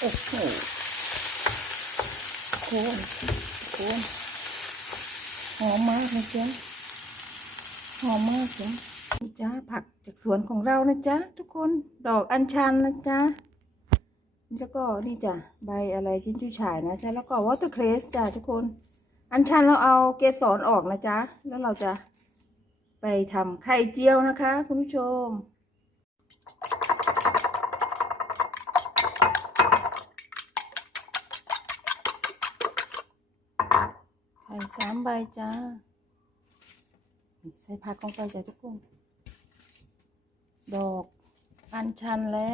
โอ้โหโคนโคนหอมมากนะจ๊ะหอมมากจ้ะนี่จ้าผักจากสวนของเรานะจ๊ะทุกคนดอกอัญชันนะจ๊ะแล้วก็นี่จ้ะใบอะไรชิ้นจุฉายนะจ๊ะแล้วก็วอเตอร์เครสจ้ะทุกคน อัญชันเราเอาเกสรออกนะจ๊ะแล้วเราจะไปทำไข่เจียวนะคะ คุณผู้ชม ไข่สามใบจ้า ใส่ผักลงไปจ้ะทุกคน ดอกอัญชันและ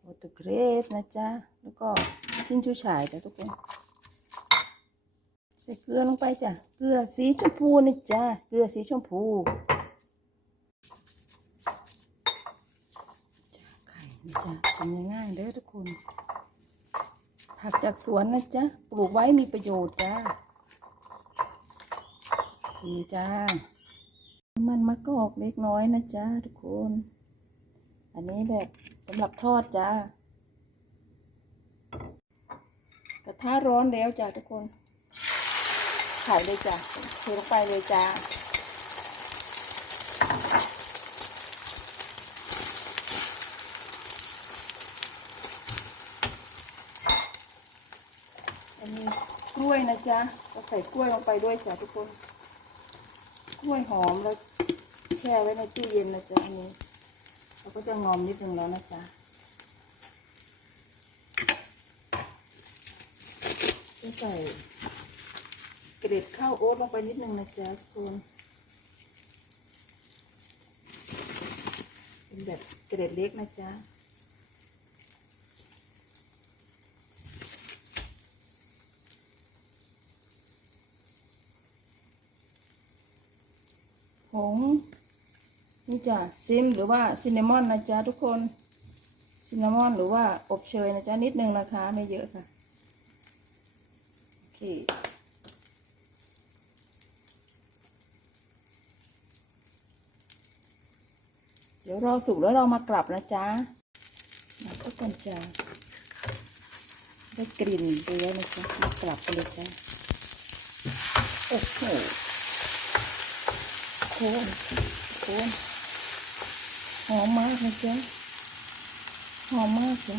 โอตุเกรสนะจ๊ะ แล้วก็ชิ้นชูฉายจ้ะทุกคน ใส่เกลือลงไปจ้ะ เกลือสีชมพูนะจ๊ะ เกลือสีชมพูจ้ะไข่นะจ๊ะทำง่ายๆเด้อทุกคน ผักจากสวนนะจ๊ะ ปลูกไว้มีประโยชน์จ้านี่จ้า มันมะกอกเล็กน้อยนะจ้าทุกคน อันนี้แบบสำหรับทอดจ้ากระทะร้อนแล้วจ้าทุกคนใส่เลยจ้าเทลงไปเลยจ้าอันนี้กล้วยนะจ๊ะก็ใส่กล้วยลงไปด้วยจ้ะทุกคน กล้วยหอมแล้วแช่ไว้ในตู้เย็นนะจ๊ะอันนี้เราก็จะงอมนิดนึงแล้วนะจ๊ะจะใส่เกล็ดข้าวโอ๊ตลงไปนิดนึงนะจ๊ะทุกคนเป็นแบบเกล็ดเล็กนะจ๊ะ ผงนี่จ้ะซิมหรือว่าซินนามอนนะจ๊ะทุกคนซินนามอนหรือว่าอบเชยนะจ๊ะนิดนึงนะคะไม่เยอะค่ะโอเคเดี๋ยวรอสุกแล้วเรามากลับนะจ๊ะแล้วก็ควรจะได้กลิ่นดีแล้วนะจ๊ะมากลับไปเลยจ้ะโอ้โห คนโคนหอมมากนะจ๊ะหอมมากจ้ะ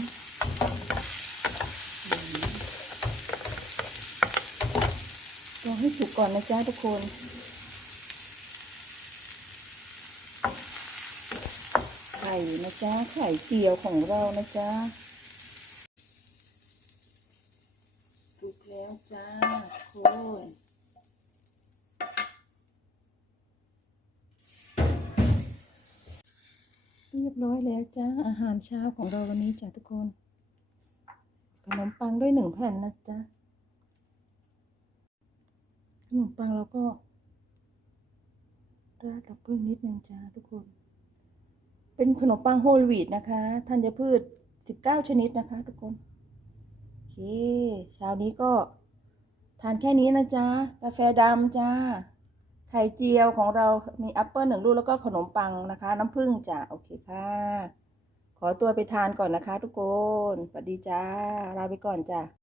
รอให้สุกก่อนนะจ๊ะทุกคนไข่นะจ๊ะไข่เจียวของเรานะจ๊ะสุกแล้วจ้าโคน ยบร้อยแล้วจ้าอาหารเช้าของเราวันนี้จ้ะทุกคน ขนมปังด้วยหนึ่งแผ่นนะจ๊ะขนมปังเราก็ราดกับพึ่งนิดนึงจ้าทุกคน เป็นขนมปังโฮลวีตนะคะธัญพืชสิบเก้าชนิดนะคะ ทุกคนโอเคเช้านี้ก็ทานแค่นี้นะจ๊ะกาแฟดำจ้า ไข่เจียวของเรามีแอปเปิลหนึ่งลูกแล้วก็ขนมปังนะคะ น้ำผึ้งจ้ะโอเคค่ะ ขอตัวไปทานก่อนนะคะ ทุกคนสวัสดีจ้าลาไปก่อนจ้ะ